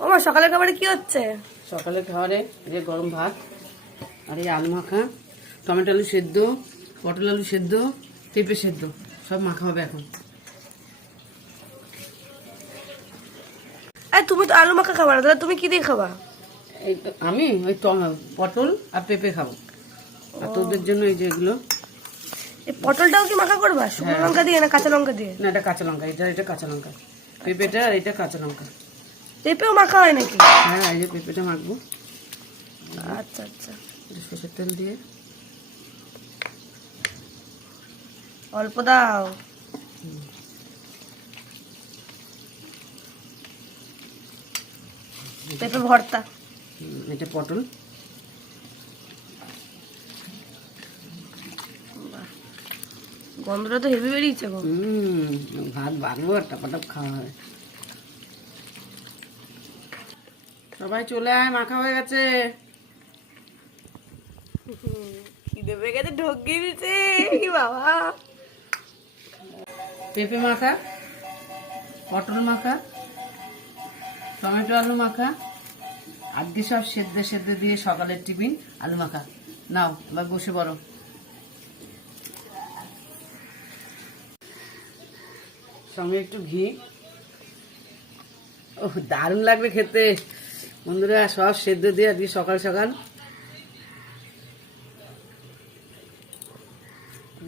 ও মা, সকালের খাবারে কি হচ্ছে? সকালের খাবারে এই যে গরম ভাত আর এই আলু মাখা, টমেটো আলু সেদ্ধ, পটল আলু সেদ্ধ, পেঁপে সেদ্ধ, সব মাখা হবে এখন। তুমি তো আলু মাখা খাবা না, তাহলে তুমি কি দিয়ে খাবা? এই তো আমি ওই পটল আর পেঁপে খাবো। আর তোদের জন্য এই যে এগুলো। এই পটলটাও কি মাখা করবা? শুকনো লঙ্কা দিয়ে না কাঁচা লঙ্কা দিয়ে? না, এটা কাঁচা লঙ্কা, এটা কাঁচা লঙ্কা। পেঁপেটা আর এটা কাঁচা লঙ্কা। পেঁপেও মাখা হয় নাকি? হ্যাঁ, এই যে পেঁপেটা মাখবো। আচ্ছা আচ্ছা। সরষের তেল দিয়ে অল্প দাও। পেঁপে ভর্তা। এটা পটল। গন্ধটা তো হেভি বেরিয়েছে গো। ভাত বাড়বো আর টাপাটাপ খাওয়া হয়। সবাই চলে আয়, মাখা হয়ে গেছে। খিদে পেয়ে গেছে, ঢোকিয়ে দিচ্ছে বাবা। পেঁপে মাখা, পটল মাখা, টমেটো আলু মাখা, আজকে সব সেদ্ধ সেদ্ধ দিয়ে সকালের টিফিন আলু মাখা। নাও এবার বসে পড়ো। সঙ্গে একটু ঘি। ও দারুণ লাগবে খেতে বন্ধুরা, সব সেদ্ধ দিয়ে আজকে সকাল সকাল